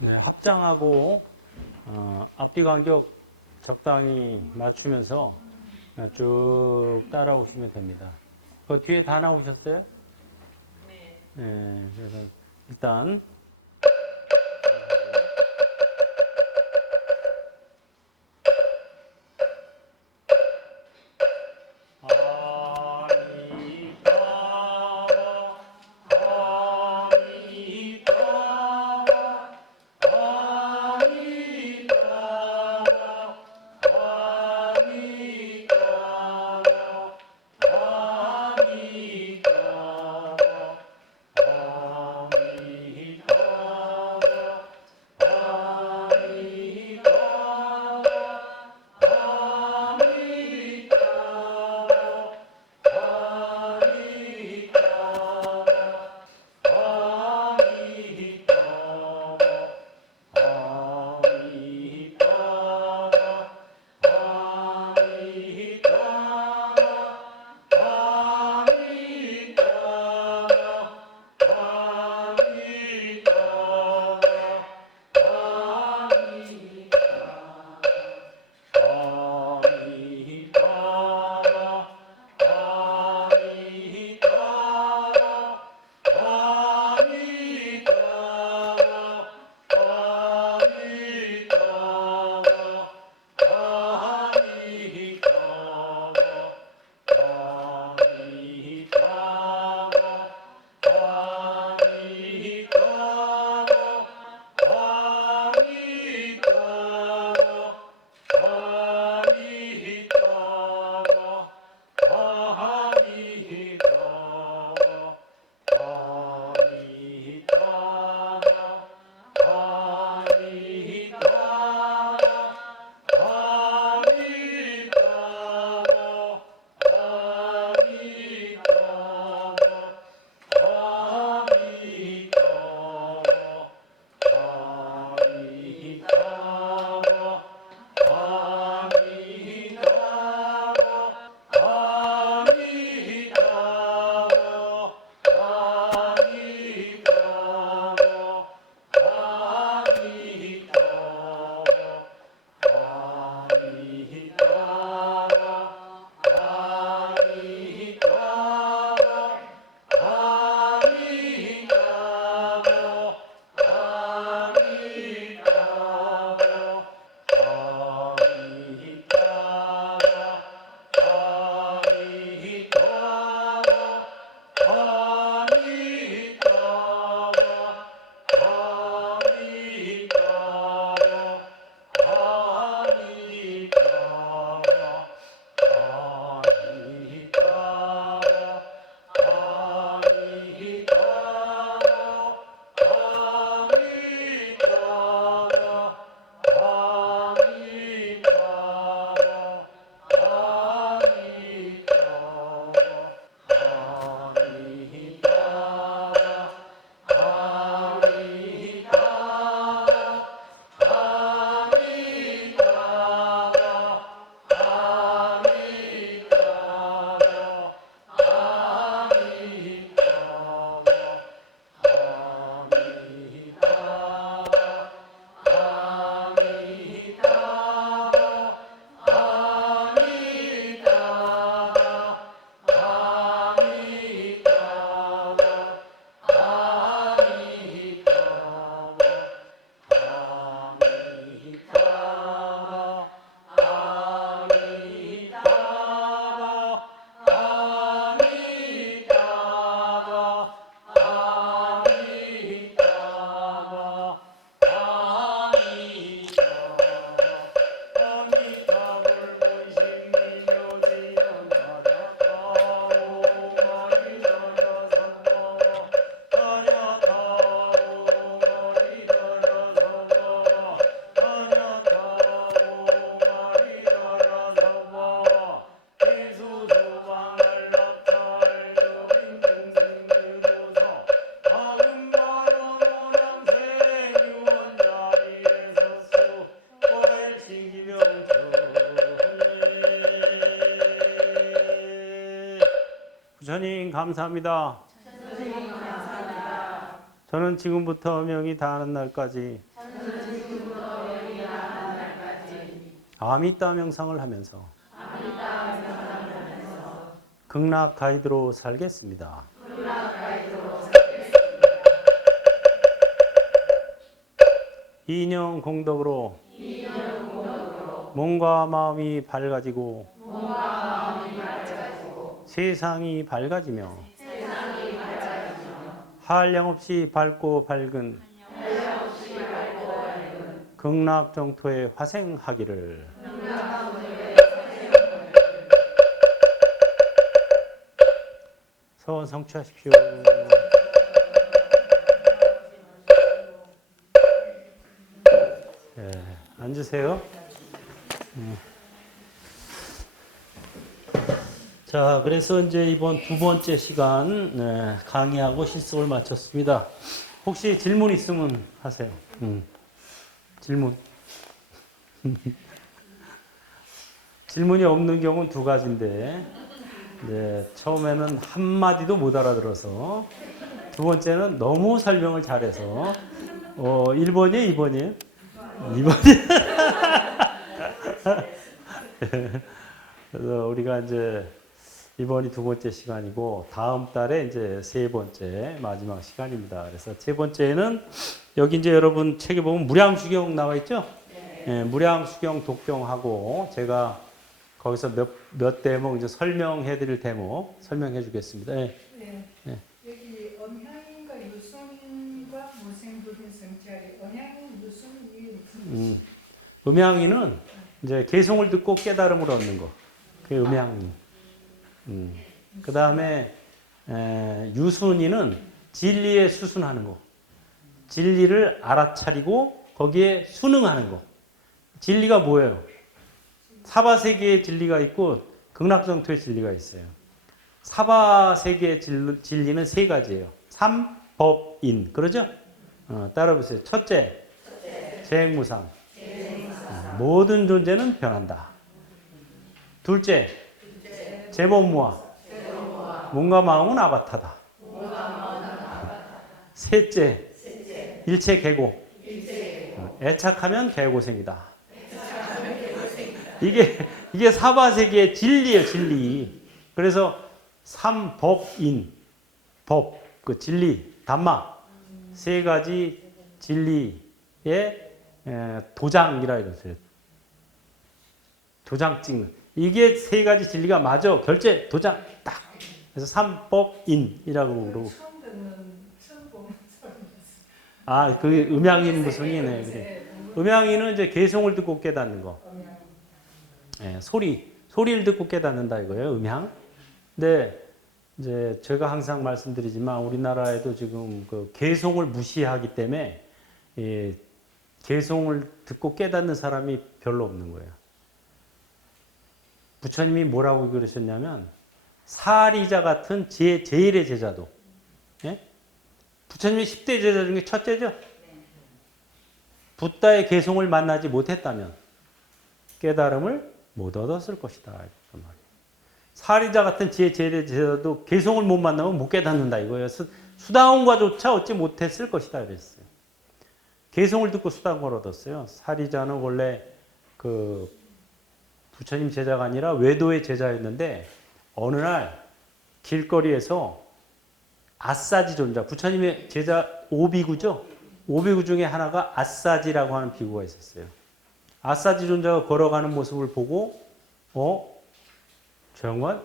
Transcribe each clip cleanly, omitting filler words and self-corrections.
네, 합장하고 앞뒤 간격 적당히 맞추면서 쭉 따라오시면 됩니다. 그 뒤에 다 나오셨어요? 네. 네, 그래서 일단 부처님 감사합니다. 저는 지금부터 명이 다하는 날까지 아미따 명상을 하면서 극락 가이드로 살겠습니다. 이념 공덕으로 몸과 마음이 밝아지고 세상이 밝아지며 한량없이 밝고 밝은 극락 정토에 화생하기를. 소원 성취하십시오. 네, 앉으세요. 자, 그래서 이제 이번 두 번째 시간 강의하고 실습을 마쳤습니다. 혹시 질문 있으면 하세요. 질문. 질문이 없는 경우는 두 가지인데, 네, 처음에는 한마디도 못 알아들어서, 두 번째는 너무 설명을 잘해서, 1번이에요, 2번이에요? 2번이에요. 그래서 우리가 이제 이번이 두 번째 시간이고 다음 달에 이제 세 번째 마지막 시간입니다. 그래서 세 번째는 여기 이제 여러분 책에 보면 무량수경 나와 있죠? 네, 무량수경 독경하고 제가 거기서 몇 대목 이제 설명해 드릴 대목 설명해 주겠습니다. 네. 네. 여기 음향인과 유순인과 무생부인 성찰이 음향인 유순인 음향인은 이제 개송을 듣고 깨달음을 얻는 거. 그게 음향인. 그 다음에 유순인은 진리에 수순하는 거. 진리를 알아차리고 거기에 순응하는 거. 진리가 뭐예요? 사바세계의 진리가 있고 극락정토의 진리가 있어요. 사바세계의 진리는 세 가지예요. 삼법인. 그러죠? 따라해보세요. 첫째, 재행무상. 모든 존재는 변한다. 둘째, 재범무화. 몸과 마음은 아바타다. 셋째, 일체 계고. 애착하면 개고생이다. 이게 사바세계의 진리예요, 진리. 그래서 삼법인, 법, 그 진리, 담마 세 가지 진리의 도장이라 이러세요. 도장 찍는. 이게 세 가지 진리가 맞아. 결제, 도장, 딱. 그래서 삼법인이라고 그러고. 처음 보는 아, 그게 음향인 무성이네. 그래. 음향인은 이제 개송을 듣고 깨닫는 거. 소리를 듣고 깨닫는다 이거예요. 음향. 근데 이제 제가 항상 말씀드리지만 우리나라에도 지금 그 개송을 무시하기 때문에 개송을 듣고 깨닫는 사람이 별로 없는 거예요. 부처님이 뭐라고 그러셨냐면 사리자 같은 제1의 제자도. 예? 부처님이 10대 제자 중에 첫째죠. 붓다의 개송을 만나지 못했다면 깨달음을 못 얻었을 것이다. 사리자 같은 제1의 제자도 개송을 못 만나면 못 깨닫는다 이거예요. 수다원과조차 얻지 못했을 것이다 그랬어요. 개송을 듣고 수다원을 얻었어요. 사리자는 원래 그 부처님 제자가 아니라 외도의 제자였는데 어느 날 길거리에서 아싸지 존자, 부처님의 제자 5비구죠. 5비구 중에 하나가 아싸지라고 하는 비구가 있었어요. 아싸지 존자가 걸어가는 모습을 보고 저 양반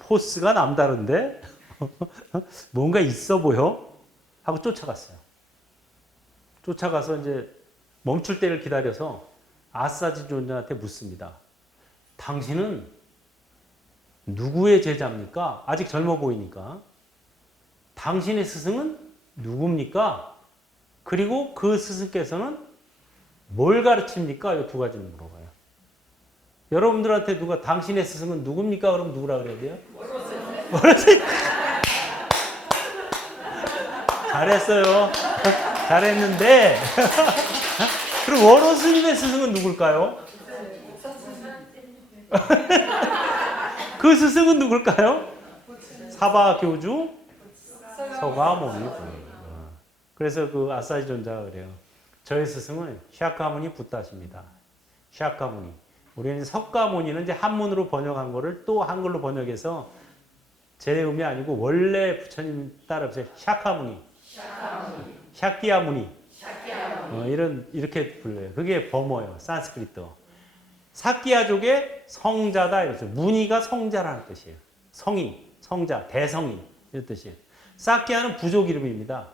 포스가 남다른데 뭔가 있어 보여? 하고 쫓아갔어요. 쫓아가서 이제 멈출 때를 기다려서 아싸지 존자한테 묻습니다. 당신은 누구의 제자입니까? 아직 젊어 보이니까. 당신의 스승은 누굽니까? 그리고 그 스승께서는 뭘 가르칩니까? 이 두 가지를 물어봐요. 여러분들한테 누가 당신의 스승은 누굽니까? 그럼 누구라 그래야 돼요? 모르세요. 잘했어요. 잘했는데 그럼 원호 스님의 스승은 누굴까요? 그 스승은 누굴까요? 사바교주 서가모니. 그래서 그 아사히 존자가 그래요. 저의 스승은 샤카무니 붓다십니다. 샤카무니. 우리는 석가모니는 이제 한문으로 번역한 거를 또 한글로 번역해서 제 의미 아니고 원래 부처님 따라서 샤카무니, 샤키야무니, 이렇게 불러요. 그게 범어예요. 산스크리트어. 사키야족의 성자다 이렇죠. 무니가 성자라는 뜻이에요. 성인, 성자, 대성인 이런 뜻이에요. 사키야는 부족 이름입니다.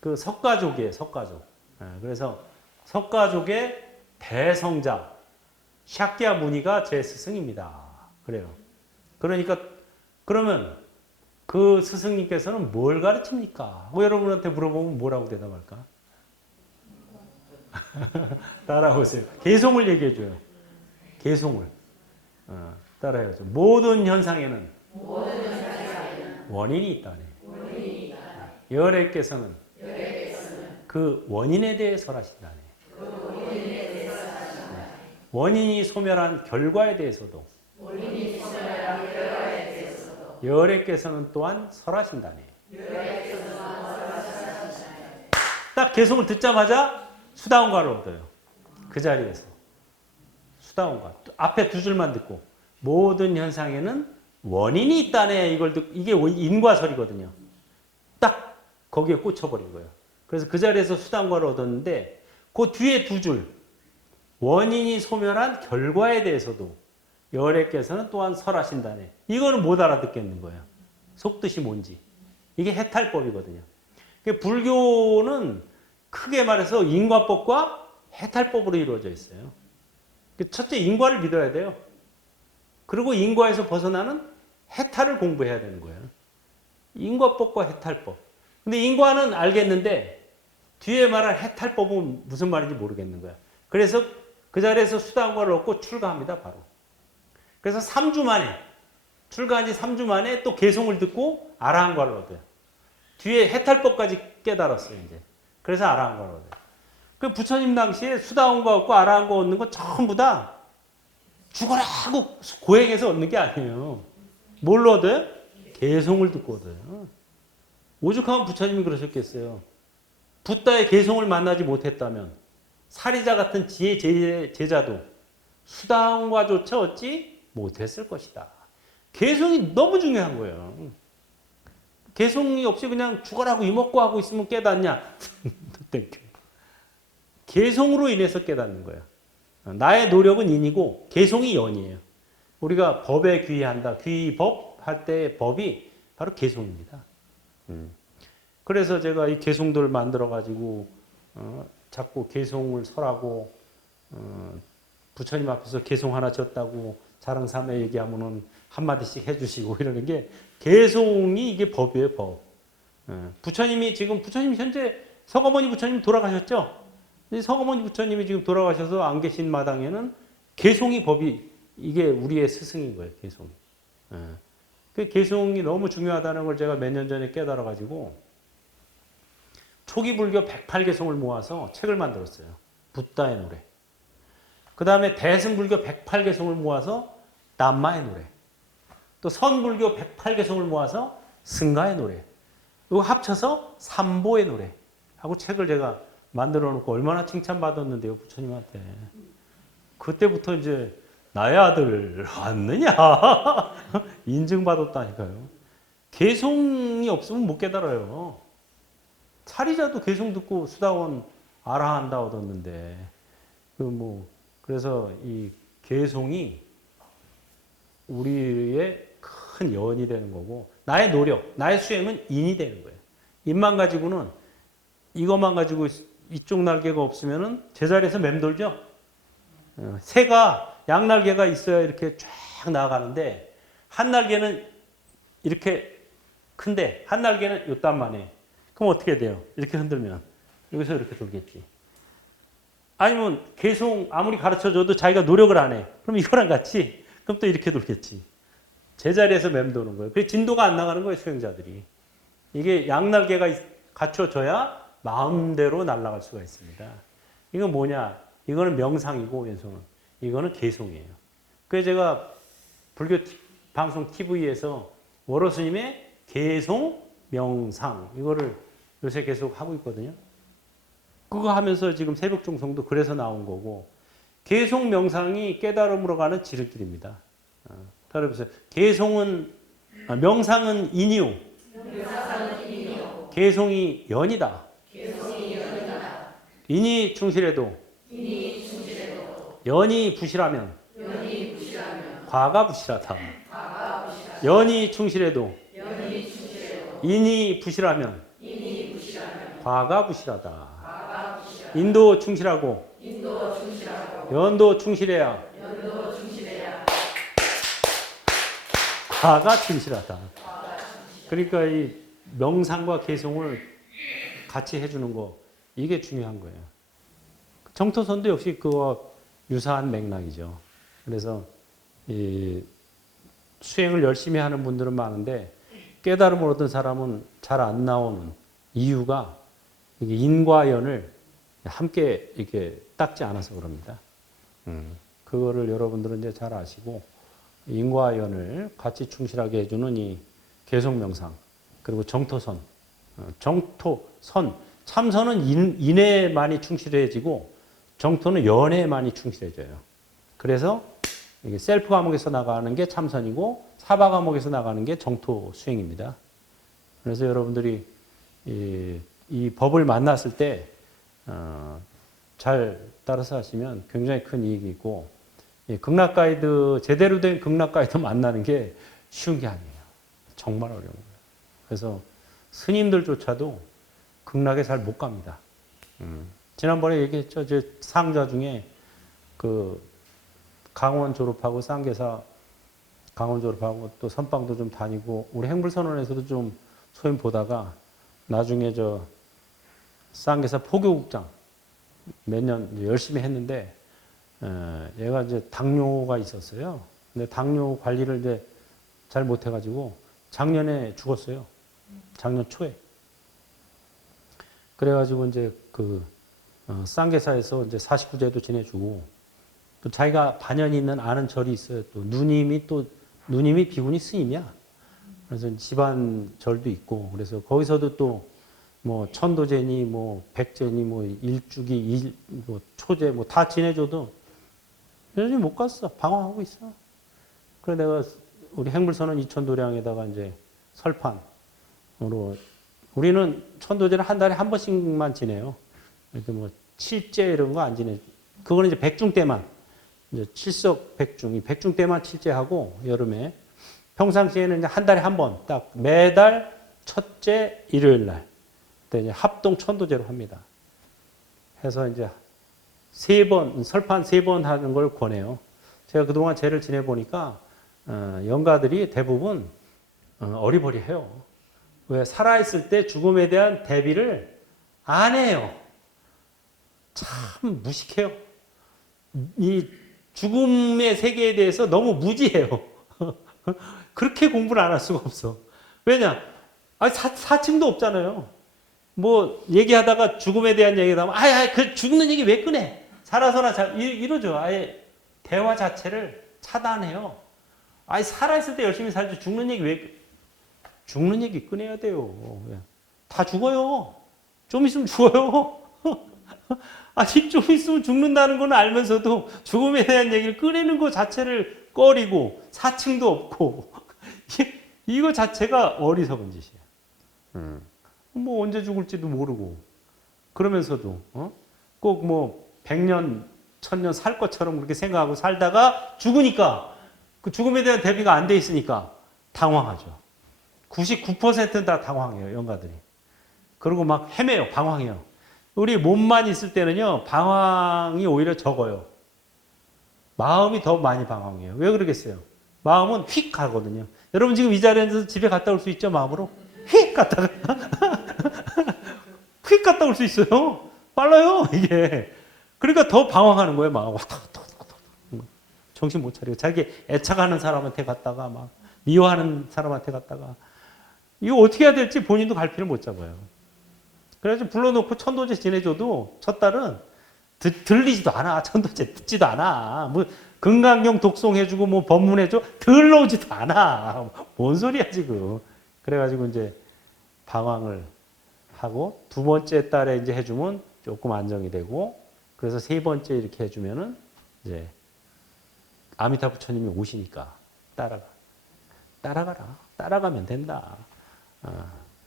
그 석가족이에요. 석가족. 그래서 석가족의 대성자 샤키야 무니가 제 스승입니다. 그래요. 그러니까 그러면 그 스승님께서는 뭘 가르칩니까? 여러분한테 물어보면 뭐라고 대답할까? 따라오세요. 개송을 얘기해줘요. 개송을. 따라해야죠. 모든 현상에는 원인이 있다네. 열애께서는 그 원인에 대해 설하신다네. 원인이 소멸한 결과에 대해서도 열애께서는 또한 설하신다네. 딱 개송을 듣자마자 수다원가를 얻어요. 그 자리에서. 수다원가. 앞에 두 줄만 듣고 모든 현상에는 원인이 있다네. 이게 인과설이거든요. 딱 거기에 꽂혀버린 거예요. 그래서 그 자리에서 수다원가를 얻었는데 그 뒤에 두 줄. 원인이 소멸한 결과에 대해서도 열애께서는 또한 설하신다네. 이거는 못 알아듣겠는 거예요. 속뜻이 뭔지. 이게 해탈법이거든요. 불교는 크게 말해서 인과법과 해탈법으로 이루어져 있어요. 첫째 인과를 믿어야 돼요. 그리고 인과에서 벗어나는 해탈을 공부해야 되는 거예요. 인과법과 해탈법. 근데 인과는 알겠는데 뒤에 말할 해탈법은 무슨 말인지 모르겠는 거야. 그래서 그 자리에서 수다원가를 얻고 출가합니다. 바로. 그래서 3주 만에 출가한 지 3주 만에 또 개송을 듣고 아라한과를 얻어요. 뒤에 해탈법까지 깨달았어요. 이제. 그래서 아라한과를 얻어요. 그 부처님 당시에 수다원가 얻고 아라한과 얻는 건 전부 다 죽어라 하고 고행해서 얻는 게 아니에요. 뭘로 얻어요? 개송을 듣고 얻어요. 오죽하면 부처님이 그러셨겠어요. 붓다의 개송을 만나지 못했다면 사리자 같은 지혜 제자도 수다원과조차 얻지 못했을 것이다. 개송이 너무 중요한 거예요. 개송이 없이 그냥 죽어라고 이먹고 하고 있으면 깨닫냐? 개송으로 인해서 깨닫는 거예요. 나의 노력은 인이고 개송이 연이에요. 우리가 법에 귀의한다. 귀의법 할 때 법이 바로 개송입니다. 그래서 제가 이 개송들을 만들어 가지고 자꾸 개송을 설하고 부처님 앞에서 개송 하나 졌다고 자랑삼아 얘기하면은 한마디씩 해주시고 이러는 게 개송이 이게 법이에요, 법. 부처님이 현재 서가모니 부처님 돌아가셨죠? 서가모니 부처님이 지금 돌아가셔서 안 계신 마당에는 개송이 법이 이게 우리의 스승인 거예요, 개송이. 그 개송이 너무 중요하다는 걸 제가 몇 년 전에 깨달아 가지고 초기 불교 108개송을 모아서 책을 만들었어요. 붓다의 노래. 그 다음에 대승불교 108개송을 모아서 남마의 노래. 또 선불교 108개송을 모아서 승가의 노래. 이거 합쳐서 삼보의 노래. 하고 책을 제가 만들어 놓고 얼마나 칭찬받았는데요, 부처님한테. 그때부터 이제 나의 아들 왔느냐? 인증받았다니까요. 개송이 없으면 못 깨달아요. 사리자도 개송 듣고 수다원 아라한다 얻었는데 그래서 이 개송이 우리의 큰 연이 되는 거고 나의 노력, 나의 수행은 인이 되는 거예요. 인만 가지고는 이것만 가지고 이쪽 날개가 없으면은 제자리에서 맴돌죠. 새가 양날개가 있어야 이렇게 쫙 나아가는데 한 날개는 이렇게 큰데 한 날개는 요딴만 해. 그럼 어떻게 돼요? 이렇게 흔들면 여기서 이렇게 돌겠지. 아니면 개송 아무리 가르쳐줘도 자기가 노력을 안 해. 그럼 이거랑 같이 그럼 또 이렇게 돌겠지. 제자리에서 맴도는 거예요. 그래서 진도가 안 나가는 거예요, 수행자들이. 이게 양날개가 갖춰져야 마음대로 날아갈 수가 있습니다. 이건 뭐냐? 이거는 명상이고 왼손은. 이거는 개송이에요. 그래서 제가 불교 방송 TV에서 월호 스님의 개송, 명상 이거를 요새 계속 하고 있거든요. 그거 하면서 지금 새벽 중성도 그래서 나온 거고 계속 명상이 깨달음으로 가는 지름길입니다. 따라해보세요. 명상은 인이요. 계송이 연이다. 인이 충실해도 연이 부실하면 과가 부실하다. 연이 충실해도 인이 부실하면 과가 부실하다. 인도 충실하고 연도 충실해야 과가 충실하다. 그러니까 이 명상과 개송을 같이 해주는 거 이게 중요한 거예요. 정토선도 역시 그와 유사한 맥락이죠. 그래서 이 수행을 열심히 하는 분들은 많은데 깨달음을 얻은 사람은 잘 안 나오는 이유가 인과 연을 함께 이렇게 닦지 않아서 그럽니다. 그거를 여러분들은 이제 잘 아시고 인과 연을 같이 충실하게 해주는 이 계속명상 그리고 정토선, 정토선 참선은 인에 많이 충실해지고 정토는 연에 많이 충실해져요. 그래서 이게 셀프 과목에서 나가는 게 참선이고 사바 과목에서 나가는 게 정토 수행입니다. 그래서 여러분들이 이 법을 만났을 때 잘 따라서 하시면 굉장히 큰 이익이 있고 극락 가이드 제대로 된 극락 가이드 만나는 게 쉬운 게 아니에요. 정말 어려운 거예요. 그래서 스님들조차도 극락에 잘 못 갑니다. 지난번에 얘기했죠. 제 상자 중에 그 강원 졸업하고 쌍계사 강원 졸업하고 또 선방도 좀 다니고 우리 행불선언에서도 좀 소임 보다가 나중에 저 쌍계사 포교국장 몇 년 열심히 했는데 얘가 이제 당뇨가 있었어요. 근데 당뇨 관리를 이제 잘 못해가지고 작년에 죽었어요. 작년 초에. 그래가지고 이제 그 쌍계사에서 이제 49제도 지내주고 또 자기가 반연이 있는 아는 절이 있어요. 또 누님이 비구니 스님이야. 그래서 집안 절도 있고 그래서 거기서도 또 뭐 천도제니 뭐 백제니 뭐 일주기 뭐 초제 뭐 다 지내줘도 여전히 못 갔어. 방황하고 있어. 그래 내가 우리 행불선언 이천도량에다가 이제 설판으로 우리는 천도제를 한 달에 한 번씩만 지내요. 이렇게 뭐 칠제 이런 거 안 지내. 그거는 이제 백중 때만 이제 칠석 백중 이 백중 때만 칠제하고 여름에 평상시에는 이제 한 달에 한 번 딱 매달 첫째 일요일 날 이제 합동 천도제로 합니다. 해서 이제 설판 3번 하는 걸 권해요. 제가 그동안 제를 지내보니까, 영가들이 대부분, 어리버리해요. 왜? 살아있을 때 죽음에 대한 대비를 안 해요. 참 무식해요. 이 죽음의 세계에 대해서 너무 무지해요. 그렇게 공부를 안 할 수가 없어. 왜냐? 사칭도 없잖아요. 뭐 얘기하다가 죽음에 대한 얘기를 하면 그 죽는 얘기 왜 꺼내? 살아서나 이러죠. 아예 대화 자체를 차단해요. 살아있을 때 열심히 살지 죽는 얘기 꺼내야 돼요. 다 죽어요. 좀 있으면 죽어요. 좀 있으면 죽는다는 건 알면서도 죽음에 대한 얘기를 꺼내는 것 자체를 꺼리고 사칭도 없고 이거 자체가 어리석은 짓이에요. 뭐 언제 죽을지도 모르고 그러면서도 꼭 뭐 100년, 1000년 살 것처럼 그렇게 생각하고 살다가 죽으니까 그 죽음에 대한 대비가 안 돼 있으니까 당황하죠. 99%는 다 당황해요, 영가들이. 그리고 막 헤매요, 방황해요. 우리 몸만 있을 때는요, 방황이 오히려 적어요. 마음이 더 많이 방황해요. 왜 그러겠어요? 마음은 휙 가거든요. 여러분 지금 이 자리에서 집에 갔다 올 수 있죠, 마음으로? 휙 갔다가. 휙 갔다 올 수 있어요. 빨라요, 이게. 그러니까 더 방황하는 거예요, 막. 왔다 갔다. 정신 못 차리고. 자기 애착하는 사람한테 갔다가, 막, 미워하는 사람한테 갔다가. 이거 어떻게 해야 될지 본인도 갈피를 못 잡아요. 그래서 불러놓고 천도제 지내줘도 첫 달은 들리지도 않아. 천도제 듣지도 않아. 뭐, 금강경 독송해주고, 뭐, 법문해줘. 들러오지도 않아. 뭔 소리야, 지금. 그래가지고 이제 방황을 하고, 두 번째 달에 이제 해주면 조금 안정이 되고, 그래서 세 번째 이렇게 해주면은 이제 아미타 부처님이 오시니까 따라가라. 따라가면 된다.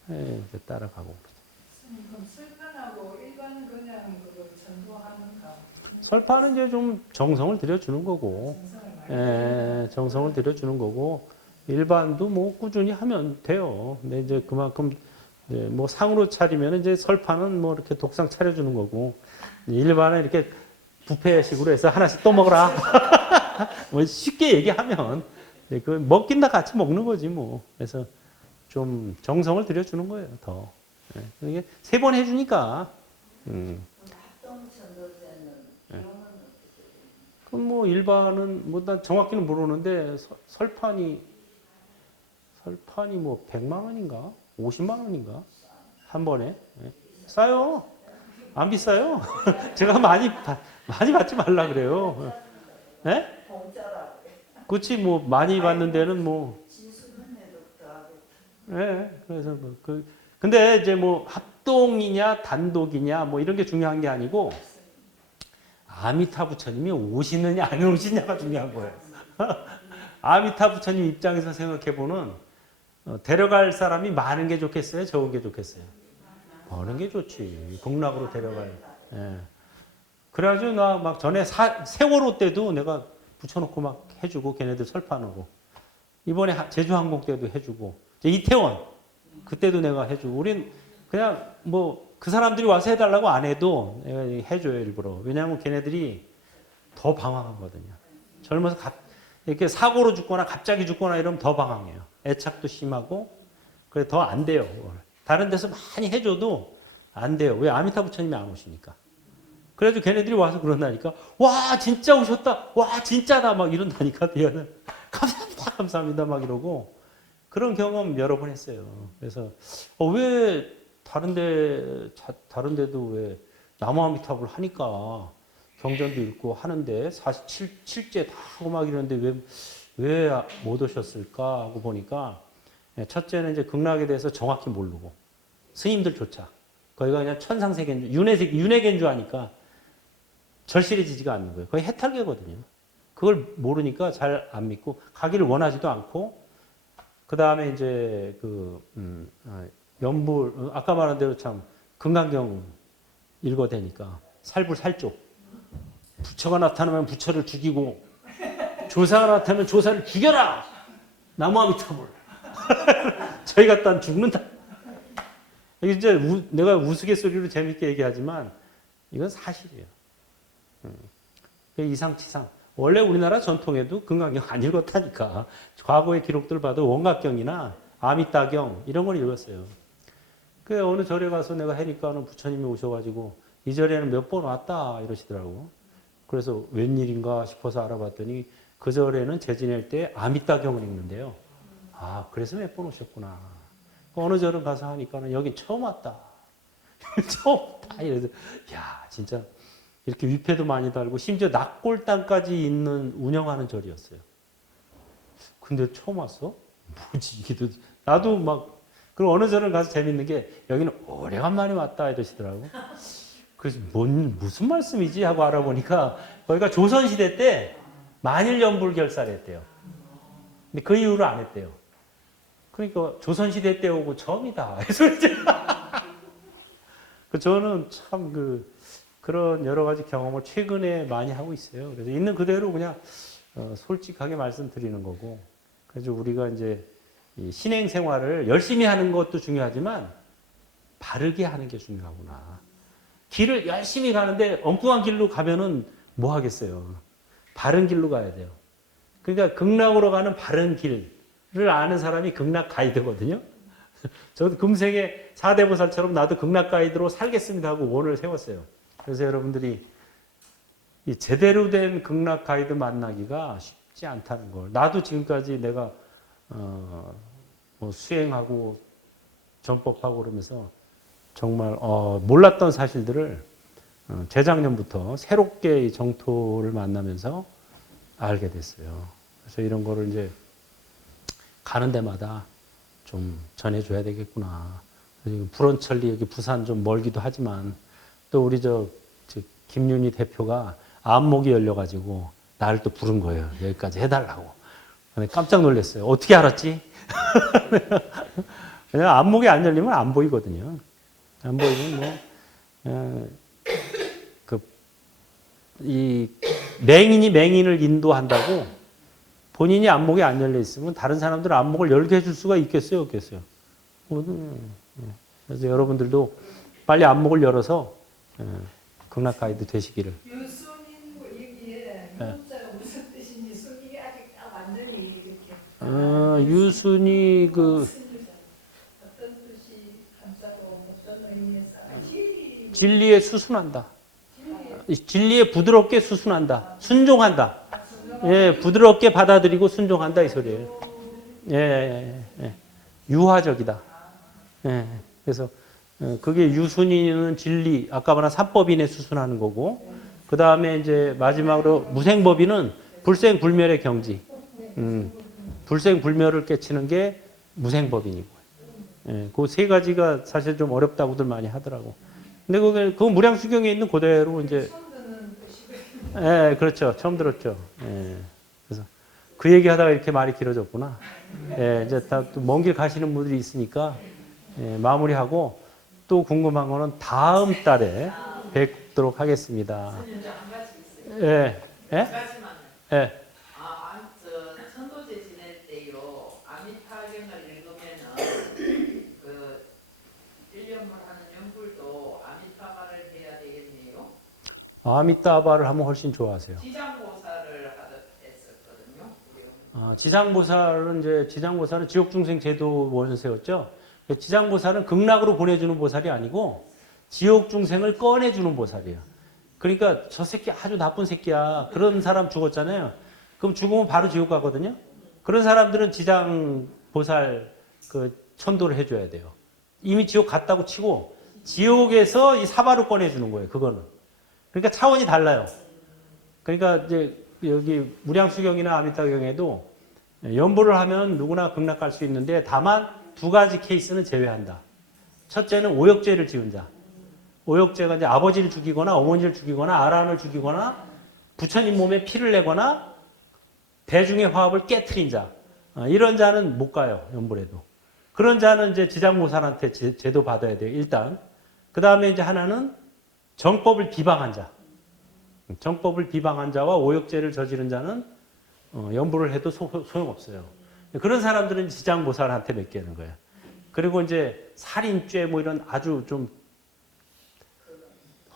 이제 따라가고. 스님, 그럼 설판하고 일반 그냥 그걸 전도하는가? 설파는 이제 좀 정성을 들여주는 거고, 정성을 많이 정성을 들여주는 거고, 일반도 뭐 꾸준히 하면 돼요. 근데 이제 그만큼 이제 뭐 상으로 차리면 이제 설파는 뭐 이렇게 독상 차려주는 거고, 일반은 이렇게 뷔페식으로 해서 하나씩 또 먹어라. 뭐 쉽게 얘기하면 그 먹긴 다 같이 먹는 거지 뭐. 그래서 좀 정성을 들여주는 거예요. 더. 이게 3번 해주니까. 합동 전도제는 비용은 어떻게 돼요? 그럼 뭐 일반은 뭐 난 정확히는 모르는데 설판이 뭐 100만 원인가? 50만 원인가? 한 번에. 싸요. 안 비싸요. 제가 많이 받지 말라 그래요. 예? 공짜라고. 그렇지 뭐 많이 받는 데는 뭐 진수는 해도 더하겠다. 그래서 뭐 근데 이제 뭐 합동이냐 단독이냐 뭐 이런 게 중요한 게 아니고 아미타 부처님이 오시느냐 안 오시냐가 중요한 거예요. 아미타 부처님 입장에서 생각해 보는 데려갈 사람이 많은 게 좋겠어요, 적은 게 좋겠어요. 많은 게 좋지. 극락으로 데려가요. 그래가지고 나 막 전에 세월호 때도 내가 붙여놓고 막 해주고 걔네들 설파하고 이번에 제주항공 때도 해주고 이태원 그때도 내가 해주고 우린 그냥 뭐 그 사람들이 와서 해달라고 안 해도 내가 해줘요 일부러. 왜냐하면 걔네들이 더 방황하거든요. 젊어서 이렇게 사고로 죽거나 갑자기 죽거나 이러면 더 방황해요. 애착도 심하고 그래 더 안 돼요. 다른 데서 많이 해줘도 안 돼요. 왜 아미타 부처님이 안 오시니까. 그래도 걔네들이 와서 그런다니까. 와 진짜 오셨다. 와 진짜다 막 이런다니까. 미안해. 감사합니다 막 이러고 그런 경험 여러 번 했어요. 그래서 왜 다른 데도 왜 나무아미타불 하니까 경전도 읽고 하는데 47제 다 하고 막 이러는데 왜 못 오셨을까 하고 보니까 첫째는 이제 극락에 대해서 정확히 모르고 스님들조차 거기가 그냥 천상세계인 윤회계인 하니까 절실해지지가 않는 거예요. 거의 해탈계거든요. 그걸 모르니까 잘 안 믿고 가기를 원하지도 않고 그 다음에 이제 연불 아까 말한 대로 참 금강경 읽어대니까 살불살쪽 부처가 나타나면 부처를 죽이고 조사가 나타나면 조사를 죽여라 나무아미타불 저희 갖다 죽는다. 이게 이제 내가 우스갯소리로 재밌게 얘기하지만 이건 사실이에요. 이상치상. 원래 우리나라 전통에도 금강경 안 읽었다니까. 과거의 기록들 봐도 원각경이나 아미따경 이런 걸 읽었어요. 그 어느 절에 가서 내가 하니까는 부처님이 오셔가지고 이 절에는 몇 번 왔다 이러시더라고. 그래서 웬일인가 싶어서 알아봤더니 그 절에는 제 지낼 때 아미따경을 읽는데요. 아 그래서 몇 번 오셨구나. 어느 절은 가서 하니까는 여긴 처음 왔다. 처음 왔다 이래서 야 진짜 이렇게 위패도 많이 달고 심지어 낙골당까지 있는 운영하는 절이었어요. 근데 처음 왔어? 뭐지 이게 나도 막 그리고 어느 절을 가서 재밌는 게 여기는 오래간만에 왔다 이러시더라고. 그래서 무슨 말씀이지 하고 알아보니까 거기가 조선시대 때 만일연불 결사를 했대요. 근데 그 이후로 안 했대요. 그러니까 조선시대 때 오고 처음이다. 그래서 이제 저는 참 그런 여러 가지 경험을 최근에 많이 하고 있어요. 그래서 있는 그대로 그냥 솔직하게 말씀드리는 거고. 그래서 우리가 이제 이 신행 생활을 열심히 하는 것도 중요하지만 바르게 하는 게 중요하구나. 길을 열심히 가는데 엉뚱한 길로 가면은 뭐 하겠어요. 바른 길로 가야 돼요. 그러니까 극락으로 가는 바른 길을 아는 사람이 극락 가이드거든요. 저도 금생에 4대 보살처럼 나도 극락 가이드로 살겠습니다 하고 원을 세웠어요. 그래서 여러분들이 이 제대로 된 극락 가이드 만나기가 쉽지 않다는 걸. 나도 지금까지 내가 뭐 수행하고 전법하고 그러면서 정말 몰랐던 사실들을 재작년부터 새롭게 이 정토를 만나면서 알게 됐어요. 그래서 이런 거를 이제 가는 데마다 좀 전해줘야 되겠구나. 불원천리 여기 부산 좀 멀기도 하지만 또 우리 김윤희 대표가 안목이 열려가지고 나를 또 부른 거예요. 여기까지 해달라고. 근데 깜짝 놀랐어요. 어떻게 알았지? 왜냐면 안목이 안 열리면 안 보이거든요. 안 보이면 이 맹인이 맹인을 인도한다고 본인이 안목이 안 열려 있으면 다른 사람들은 안목을 열게 해줄 수가 있겠어요, 없겠어요? 그래서 여러분들도 빨리 안목을 열어서 극락 가이드 되시기를. 유순인 여기에 문자가 무슨 뜻인지 순이게 아직 완전히 이렇게 유순이 어떤 뜻이 한자로 어떤 의미에서 진리에 수순한다. 진리에 부드럽게 수순한다. 순종한다. 예, 부드럽게 받아들이고 순종한다 이 소리예요. 예. 유화적이다. 예. 그래서 그게 유순이는 진리, 아까 말한 삼법인에 수순하는 거고, 그 다음에 이제 마지막으로 무생법인은 불생불멸의 경지. 불생불멸을 깨치는 게 무생법인이고. 예, 그 세 가지가 사실 좀 어렵다고들 많이 하더라고. 근데 그거 무량수경에 있는 그대로 이제 예, 그렇죠. 처음 들었죠. 예. 그래서 그 얘기 하다가 이렇게 말이 길어졌구나. 예, 이제 다 또 먼 길 가시는 분들이 있으니까 예, 마무리하고 또 궁금한 거는 다음 달에 뵙도록 하겠습니다. 예, 예, 예. 천도제 지낼 때요 아미타경을 읽으면은 그 1년물 하는 연불도 아미타바를 해야 되겠네요. 아미따바를 하면 훨씬 좋아하세요. 지장보살을 하듯 했었거든요. 지장보살은 지옥중생 제도 원을 세웠죠. 지장보살은 극락으로 보내주는 보살이 아니고 지옥중생을 꺼내주는 보살이에요. 그러니까 저 새끼 아주 나쁜 새끼야. 그런 사람 죽었잖아요. 그럼 죽으면 바로 지옥 가거든요. 그런 사람들은 지장보살 천도를 해줘야 돼요. 이미 지옥 갔다고 치고 지옥에서 이 사바를 꺼내주는 거예요. 그거는. 그러니까 차원이 달라요. 그러니까 이제 여기 무량수경이나 아미타경에도 연보를 하면 누구나 극락 갈 수 있는데 다만 두 가지 케이스는 제외한다. 첫째는 오역죄를 지은 자. 오역죄가 이제 아버지를 죽이거나 어머니를 죽이거나 아란을 죽이거나 부처님 몸에 피를 내거나 대중의 화합을 깨트린 자. 이런 자는 못 가요. 연불에도. 그런 자는 이제 지장보살한테 제도 받아야 돼요. 일단. 그 다음에 이제 하나는 정법을 비방한 자. 정법을 비방한 자와 오역죄를 저지른 자는 연불을 해도 소용없어요. 그런 사람들은 지장보살한테 맡기는 거예요. 그리고 이제 살인죄 뭐 이런 아주 좀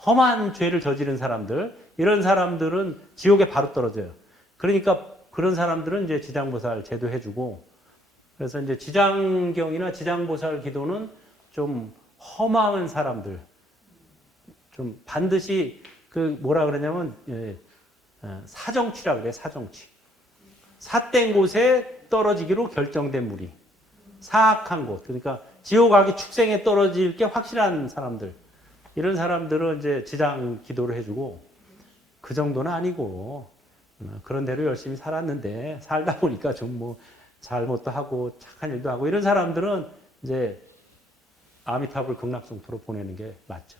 험한 죄를 저지른 사람들, 이런 사람들은 지옥에 바로 떨어져요. 그러니까 그런 사람들은 이제 지장보살 제도해주고, 그래서 이제 지장경이나 지장보살 기도는 좀 험한 사람들, 좀 반드시 뭐라 그러냐면 사정취라 그래요. 사정취. 삿된 곳에 떨어지기로 결정된 무리. 사악한 곳. 그러니까 지옥 가기 축생에 떨어질 게 확실한 사람들. 이런 사람들은 이제 지장 기도를 해주고, 그 정도는 아니고 그런 대로 열심히 살았는데 살다 보니까 좀 뭐 잘못도 하고 착한 일도 하고 이런 사람들은 이제 아미타불 극락성토로 보내는 게 맞죠.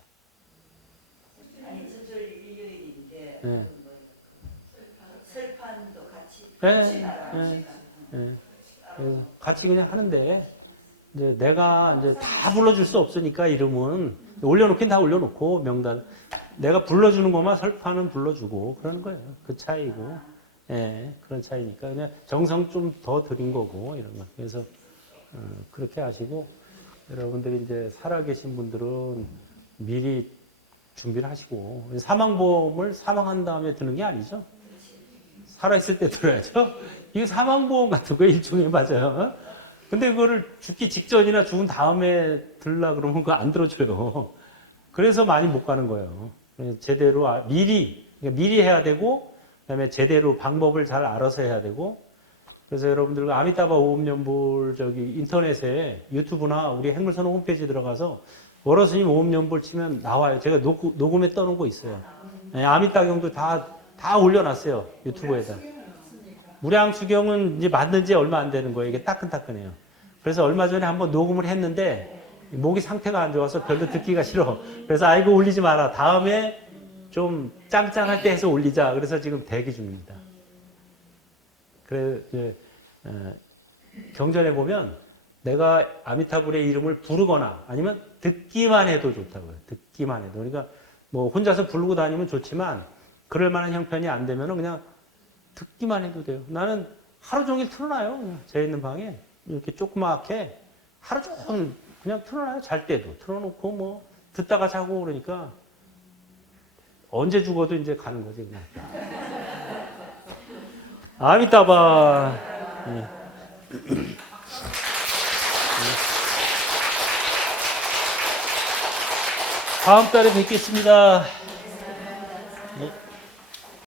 아니 저절 일요일인데 네. 설판도 같이 네. 나랑 그래서 같이 그냥 하는데 이제 내가 이제 다 불러줄 수 없으니까 이름은 올려놓긴 다 올려놓고 명단 내가 불러주는 것만 설파는 불러주고 그러는 거예요. 그 차이고, 예, 그런 차이니까 그냥 정성 좀 더 드린 거고 이런 거. 그래서 그렇게 하시고 여러분들이 이제 살아계신 분들은 미리 준비를 하시고 사망보험을 사망한 다음에 드는 게 아니죠. 살아있을 때 들어야죠. 이게 사망보험 같은 거 일종의 맞아요. 근데 그거를 죽기 직전이나 죽은 다음에 들라 그러면 그거 안 들어줘요. 그래서 많이 못 가는 거예요. 제대로 미리 해야 되고, 그다음에 제대로 방법을 잘 알아서 해야 되고. 그래서 여러분들 아미타바 오음연불 인터넷에 유튜브나 우리 행물선언 홈페이지 들어가서 월어스님 오음연불 치면 나와요. 제가 녹음에 떠놓은 거 있어요. 네, 아미타경도 다 올려놨어요. 유튜브에다. 무량수경은 이제 만든 지 얼마 안 되는 거예요. 이게 따끈따끈해요. 그래서 얼마 전에 한번 녹음을 했는데 목이 상태가 안 좋아서 별로 듣기가 싫어. 그래서 아이고 올리지 마라. 다음에 좀 짱짱할 때 해서 올리자. 그래서 지금 대기 중입니다. 그래 이제 경전에 보면 내가 아미타불의 이름을 부르거나 아니면 듣기만 해도 좋다고요. 듣기만 해도. 그러니까 뭐 혼자서 부르고 다니면 좋지만 그럴 만한 형편이 안 되면 그냥 듣기만 해도 돼요. 나는 하루 종일 틀어놔요. 그냥 제 있는 방에 이렇게 조그맣게 하루 종일 그냥 틀어놔요. 잘 때도 틀어놓고 뭐 듣다가 자고 그러니까 언제 죽어도 이제 가는 거지 그냥. 아미타바. 예. 다음 달에 뵙겠습니다. 네.